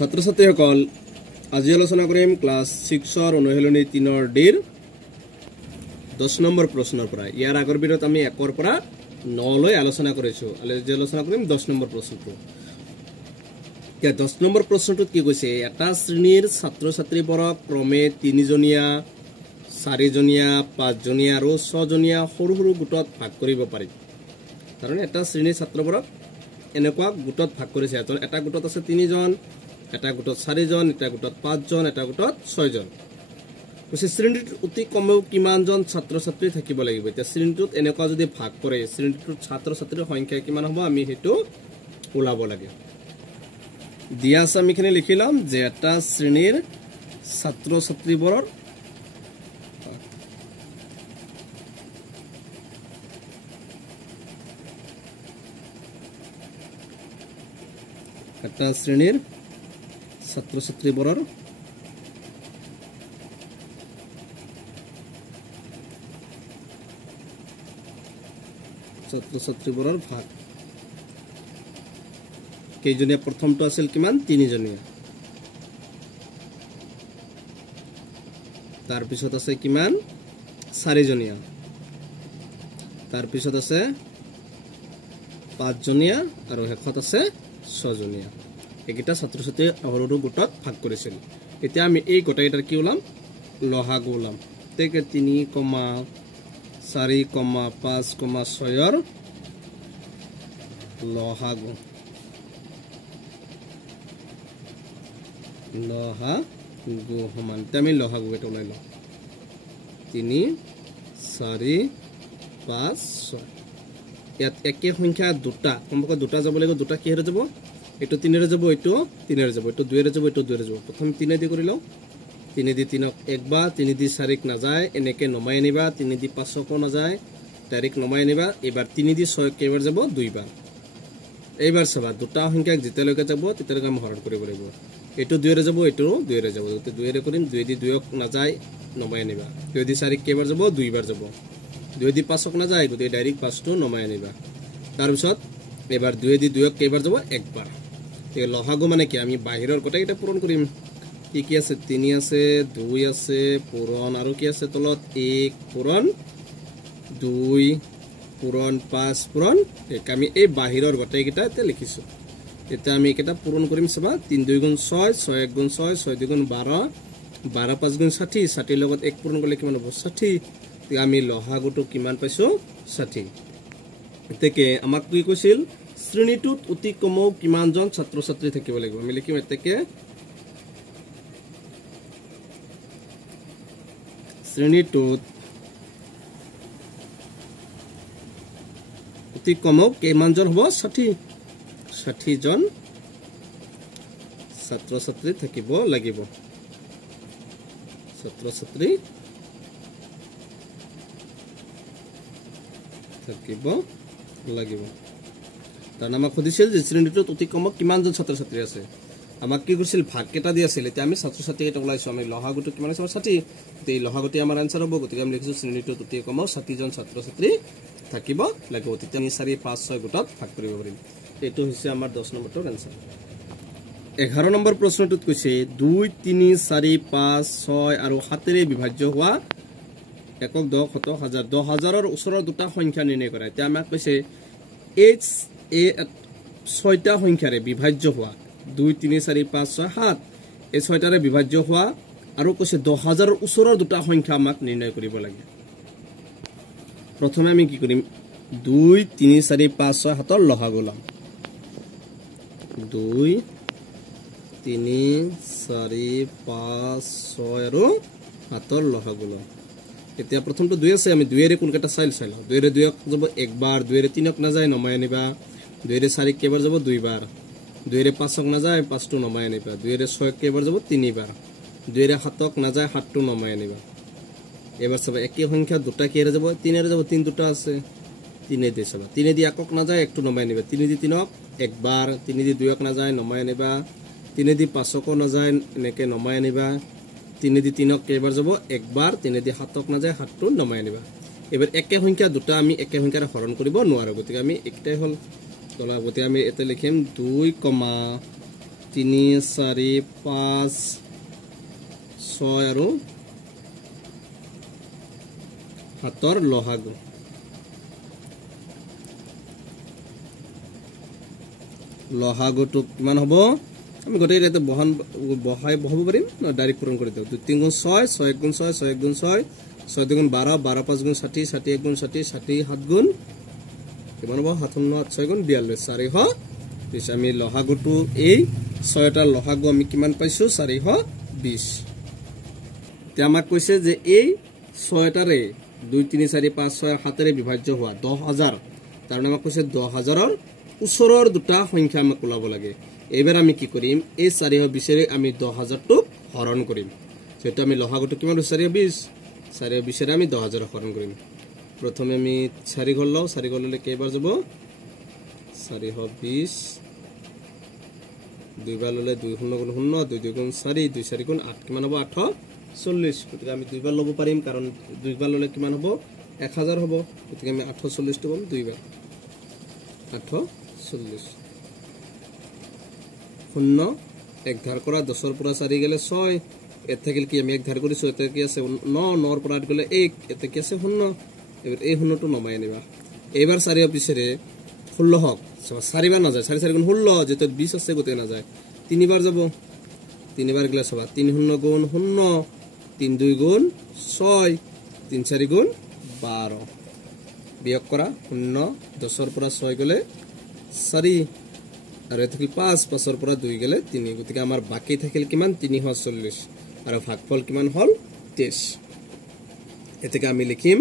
ছাত্ৰ ছাত্ৰীসকল আজি আলোচনা কৰিম ক্লাস 6 অনুশীলনী 3 ডিৰ 10 নম্বৰ প্ৰশ্নৰ পৰা। ইয়াৰ আগৰ ভিডিঅত আমি 1 ৰ পৰা 9 লৈ আলোচনা কৰিছো। আজি আলোচনা কৰিম 10 নম্বৰ প্ৰশ্নটো। এতিয়া 10 নম্বৰ প্ৰশ্নটোত কি কৈছে, এটা শ্ৰেণীৰ ছাত্ৰ ছাত্ৰীবোৰক ক্ৰমে 3 জনীয়া 4 জনীয়া 5 জনীয়া আৰু 6 জনীয়া সৰু সৰু গোটত ভাগ কৰিব পাৰি। কাৰণ এটা শ্ৰেণীৰ ছাত্ৰবোৰক এনেকুৱা গোটত ভাগ কৰিছে। এটা গোটত আছে 3 জন, এটা গোটত 4 জন, এটা গোটত 5 জন, এটা গোটত 6 জন। কৈছে শ্ৰেণীটোত অতি কমেও কিমানজন ছাত্ৰ ছাত্ৰী থাকিব লাগিব। এতিয়া শ্ৰেণীটোত এনেকুৱা যদি ভাগ কৰে, শ্ৰেণীটোত ছাত্ৰ ছাত্ৰীৰ সংখ্যা কিমান হ'ব আমি হেতু ওলাব লাগে। দিয়া আছে আমি এখানে লিখিলাম যে এটা শ্ৰেণীৰ ছাত্ৰ ছাত্ৰীবোৰৰ এটা শ্ৰেণীৰ ছাত্ৰ ছাত্ৰীবোৰৰ ভাগ কেইজনীয়া। প্ৰথমটো আছিল কিমান 3 জনীয়া, তাৰ পিছত আছে কিমান 4 জনীয়া, তাৰ পিছত আছে 5 জনীয়া আৰু শেষত আছে 6 জনীয়া। এইকেইটা ছাত্ৰ ছাত্ৰী সৰু সৰু গোটত ভাগ কৰিছিল। এতিয়া আমি এই গোটেইকেইটাৰ কি ওলাম লহাগু ওলাম। তেকে 3,4,5,6 লহাগু সমান। আমি লহাগু এটা ওলাই লওঁ 3, 4, 5, 6। ইয়াত একে সংখ্যা দুটা, সম্পৰ্ক দুটা যাব লাগিব। দুটা কিহেৰে যাব, এইটো 3 ৰে যাব, এইটো 3 ৰে যাব, এইটো 2 ৰে যাব, এইটো 2 ৰে যাব। প্ৰথম 3 দি কৰি লওঁ। 3 দি 3ক একবাৰ, 3 দি 4ক নাযায়, এনেকে নমাই আনিবা। 3 দি 5কো নাযায়, ডাইৰেক্ট নমাই আনিবা। এবাৰ 3 দি 6 কেইবাৰ যাব 2 বাৰ। এইবাৰ চাবা দুটা সংখ্যাক যেতিয়ালৈকে যাব তেতিয়ালৈকে আমি হৰণ কৰিব লাগিব। এইটো 2 ৰে যাব, এইটো 2 ৰে যাব। 2 ৰে কৰিম, 2 দি 2ক নাযায়, নমাই আনিবা। 2 দি 4ক কেইবাৰ যাব 2 বাৰ যাব। 2 দি 5ক নাযায়, গতিকে ডাইৰেক্ট 5টো নমাই আনিবা। তাৰপিছত এবাৰ 2 দি 2ক কেইবাৰ যাব একবাৰ। এই লহাগু মানে কি, আমি বাহিৰৰ গোটেইকেইটা পূৰণ কৰিম। কি কি আছে, 3 আছে, 2 আছে পূৰণ, আৰু কি আছে তলত 1 পূৰণ 2 পূৰণ 5 পূৰণ 1। আমি এই বাহিৰৰ গোটেইকেইটা এতিয়া লিখিছোঁ। এতিয়া আমি এইকেইটা পূৰণ কৰিম। চাবা 3 2 গুণ 6, 6 1 গুণ 6, 6 2 গুণ 12, 12 5 গুণ 60, 60 লগত 1 পূৰণ কৰিলে কিমান হ'ব 60। এতিয়া আমি লহাগুটো কিমান পাইছোঁ 60। এতেকে আমাক কি কৈছিল, শ্ৰেণীটোত অতি কমেও কিমানজন ছাত্ৰ ছাত্ৰী থাকিব লাগিব। আমি লিখিম এতেকে শ্ৰেণীটোত অতি কমেও কিমানজন হ'ব 60 জন ছাত্ৰ ছাত্ৰী থাকিব লাগিব। ছাত্ৰ ছাত্ৰী থাকিব লাগিব। তাৰ আমাক সুধিছিল যে শ্ৰেণীটোত অতি কমেও কিমানজন ছাত্ৰ ছাত্ৰী আছে। আমাক কি কৰিছিল, ভাগ কেইটা দি আছিল। এতিয়া আমি ছাত্ৰ ছাত্ৰী কেইটা ওলাইছো। আমি লহাগুটো কিমান আছে 60। এই লহাগুটি আমাৰ আনসাৰ হ'ব। গতিকে আমি লিখিছো শ্ৰেণীটোত অতি কমেও 60 জন ছাত্ৰ ছাত্ৰী থাকিব লাগিব। তেতিয়া আমি 4 5 6 গোটত ভাগ কৰিব পাৰিম। এইটো হৈছে আমাৰ 10 নম্বৰটোৰ আনসাৰ। 11 নম্বৰ প্ৰশ্নটোত কৈছে 2 3 4 5 6 আৰু 7ৰে বিভাজ্য হোৱা একক 10 শতক হাজাৰ 10,000ৰ ওচৰৰ দুটা সংখ্যা নিৰ্ণয় কৰা। এতিয়া আমাক কৈছে এই 6টা সংখ্যাৰে বিভাজ্য হোৱা 2 3 4 5 6 7 এই 6টাৰে বিভাজ্য হোৱা, আৰু কৈছে 10,000ৰ ওচৰৰ দুটা সংখ্যা আমাক নিৰ্ণয় কৰিব লাগে। প্ৰথমে আমি কি কৰিম, 2 3 4 5 6 7ৰ লহাগু ল'ম। 2 3 4 5 6 আৰু 7ৰ লহাগু ল'ম। এতিয়া প্ৰথমটো 2 আছে, আমি 2ৰে কোনকেইটা চাই লওঁ। 2ৰে 2ক যাব একবাৰ, 2ৰে 3ক নাযায়, নমাই আনিবা। 2ৰে 4ক কেইবাৰ যাব 2 বাৰ। 2ৰে 5ক নাযায়, 5টো নমাই আনিবা। 2ৰে 6ক কেইবাৰ যাব 3 বাৰ। 2ৰে 7ক নাযায়, 7টো নমাই আনিবা। এবাৰ চাবা একে সংখ্যা দুটা কিহেৰে যাব, 3ৰে যাব, 3 দুটা আছে, 3 দি চাবা। 3 দি 1ক নাযায়, 1টো নমাই আনিবা। 3 দি 3ক একবাৰ, 3 দি 2ক নাযায়, নমাই আনিবা। 3 দি 5কো নাযায়, এনেকে নমাই আনিবা। 3 দি 3ক কেইবাৰ যাব একবাৰ, 3 দি 7ক নাযায়, 7টো নমাই আনিবা। এবাৰ একে সংখ্যা দুটা আমি একে সংখ্যাৰে হৰণ কৰিব নোৱাৰো। গতিকে আমি একটাই হল তলা গতি আমি এতে লিখিম 2, 3 4 5 6 আৰু 7ৰ লহাগু লহাগুটো কিমান হ'ব আমি গটেই এটা বহাব পাৰিম না ডাইৰেক্ট পূৰণ কৰি দিও 2 3 গুণ 6 6 গুণ 6 6 গুণ 6 6 গুণ 12 12 5 গুণ 60 60 1 গুণ 60 60 7 গুণ কিমান হ'ব 7 6 গুণ 42 420 আমি লহাগুটো এই 6টা লহাগু আমি কিমান পাইছো 420 তে আমাক কৈছে যে এই 6টাৰে 2 3 4 5 6 7ৰে বিভাজ্য হোৱা 10000 তাৰ নাম কৈছে 10000ৰ ওচৰৰ দুটা সংখ্যা আমাক ওলাব লাগে এবাৰ আমি কি কৰিম এই 420 ৰে আমি 10000 টো হৰণ কৰিম যেটো আমি লহাগুটো কিমান 420 420 ৰে আমি 10000 হৰণ কৰিম প্ৰথমে আমি 4 ঘৰ লও 4 ঘৰ ললে কেইবাৰ যাব 420 দুইবাৰ ললে 2 0 গুণ 0 2 2 গুণ 4 2 4 গুণ 8 কিমান হ'ব 840 গতিকে আমি দুইবাৰ লব পাৰিম কাৰণ দুইবাৰ ললে কিমান হ'ব 1000 হ'ব গতিকে আমি 840 টো পাম দুইবাৰ 840 0 এক ধাৰ কৰা 10ৰ পৰা 4 গলে 6 এত থাকিল কি আমি এক ধাৰ কৰিছো এতে কি আছে 9 9ৰ পৰা গলে 1 এতে কি আছে 0 এবাৰ এই 0 টো নমাই আনিবা এবাৰ 4 পিছৰে 16 হক 4 বাৰ না যায় 4 4 গুণ 16 যেতে 20 আছে গতে না যায় 3 বাৰ যাব 3 বাৰ গলে সবা 3 0 গুণ 0 3 2 গুণ 6 3 4 গুণ 12 বিয়োগ কৰা 0 10ৰ পৰা 6 গলে 4 আৰু এতে কি 5 5ৰ পৰা 2 গলে 3 গতিকে আমাৰ বাকি থাকিল কিমান 340 আৰু ভাগফল কিমান হল 23 এতেকে আমি লিখিম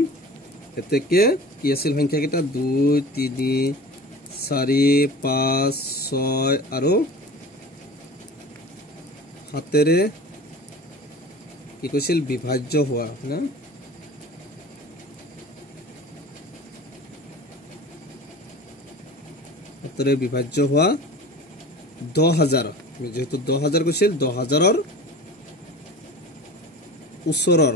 এতেকে কি আছিল সংখ্যা কিটা 2 3 4 5 6 আৰু 7ৰে কি কৈছিল বিভাজ্য হোৱা না হাতৰে বিভাজ্য হোৱা 10000 যেহেতু 10000 কৈছিল 10000ৰ ওচৰৰ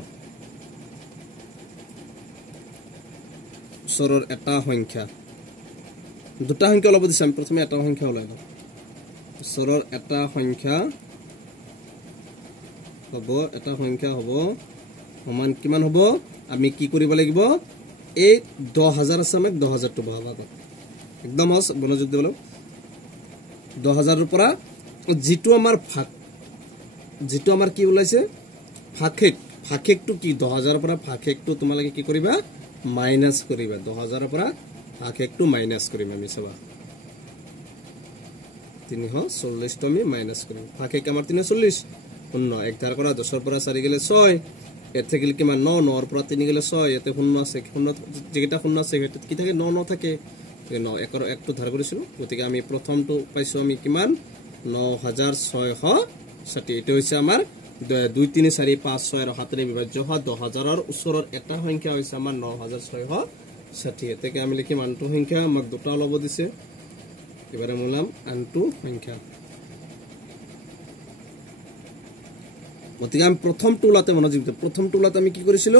এটা সংখ্যা দুটা সংখ্যা ওলাব দিছে আমি প্ৰথমে এটা সংখ্যা ওলাই লওঁ ওচৰৰ এটা সংখ্যা হ'ব সমান কিমান হ'ব আমি কি কৰিব লাগিব এই 10000 আছে আমাক 10000 টো বহাবা একদম মনোযোগ দিব লাগিব 10000 ৰ পৰা যেটো আমাৰ কি ওলাইছে ভাগশেকটো কি 10000 ৰ পৰা ভাগশেকটো তোমালকে কি কৰিবা মাইনাস কৰিবা 10000 ৰ পৰা ভাগশেকটো মাইনাস কৰিম আমি চাবা 340 টো আমি মাইনাস কৰিম ভাগশেক আমাৰ 340 0 এক ধাৰ কৰা 10ৰ পৰা 4 গলে 6 এত থাকিল কিমান 9 9 ৰ পৰা 3 গলে 6 এতে 0 আছে 0 যেটা 0 আছে হেতু কি থাকে 9 9 থাকে 9 একৰ একটো ধাৰ কৰিছিল গতিকে আমি প্ৰথমটো পাইছো আমি কিমান 9660 এটো হৈছে আমাৰ 2 3 4 5 6 আৰু 7 ৰে বিভাজ্য হোৱা 10000ৰ ওচৰৰ এটা সংখ্যা হৈছে আমাৰ 9660 এতেকে আমি লিখিম আনটো সংখ্যা আমাক দুটা লব দিছে এবারে মূলাম আনটো সংখ্যা গতিকে আমি প্ৰথমটো ওলাতে মনোযোগ দিও প্ৰথমটো ওলাতে আমি কি কৰিছিল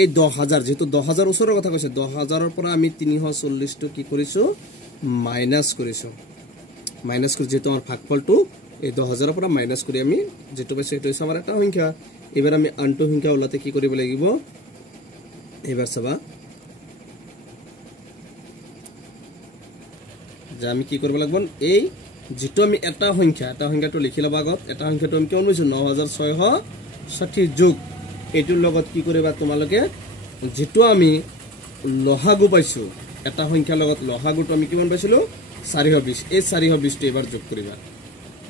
এই 10000 যেহেতু 10000 ওচৰৰ কথা কৈছে 10000ৰ পৰা আমি 340 টো কি কৰিছো মাইনাস কৰিছো মাইনাস কৰি যেটো আমাৰ ভাগফলটো এই 10000ৰ পৰা মাইনাস কৰি আমি যেটো পাইছে এটো হৈছে আমাৰ এটা সংখ্যা এবাৰ আমি আনটো সংখ্যা ওলাতে কি কৰিব লাগিব এবাৰ চাবা যে আমি কি কৰিব লাগিব এই যেটো আমি এটা সংখ্যাটো লিখি লবা আগত এটা সংখ্যাটো আমি কিমান পাইছো 9660 যোগ এটোৰ লগত কি কৰিবা তোমালকে যেটো আমি লহাগু পাইছো এটা সংখ্যাৰ লগত লহাগুটো আমি কিমান পাইছিলো 420 এই 420 টো এবাৰ যোগ কৰিবা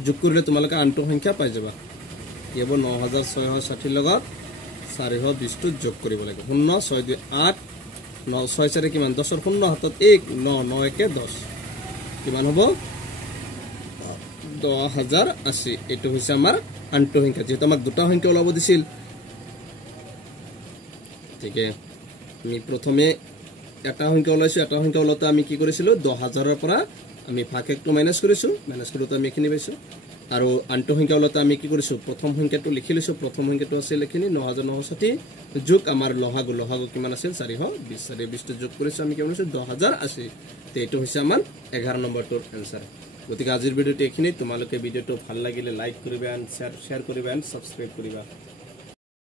যোগ কৰিলে তোমালকে আনটো সংখ্যা পাই যাবা কি হ'ব 9660 লগত 420 টো যোগ কৰিব লাগে 0 6 2 8 9 6 4 কিমান 10 ৰ 0 হাতত 1 9 9 1 10 কিমান হ'ব 10080 এটো হৈছে আমাৰ আনটো সংখ্যা যেটো আমাক দুটা সংখ্যা ওলাব দিছিল ঠিক আছে আমি প্ৰথমে এটা সংখ্যা ওলাইছো এটা সংখ্যা ওলাতে আমি কি কৰিছিল 10000 ৰ পৰা আমি ভাগশেকটো মাইনাস কৰিছো মাইনাস কৰোতে আমি এখিনি পাইছো আৰু আনটো সংখ্যা ওলাতে আমি কি কৰিছো প্ৰথম সংখ্যাটো লিখি লৈছো প্ৰথম সংখ্যাটো আছিল এখিনি 9660 যোগ আমাৰ লহাগু কিমান আছিল 420 টো যোগ কৰিছো আমি কিমান হৈছে 10080 তে এটো হৈছে আমাৰ 11 নম্বৰটোৰ আনসাৰ গতিকে আজিৰ ভিডিঅ'টো এইখিনি তোমালোকে ভিডিঅ'টো ভাল লাগিলে লাইক কৰিবা এণ্ড শ্বেয়াৰ কৰিবা এণ্ড ছাবস্ক্ৰাইব কৰিবা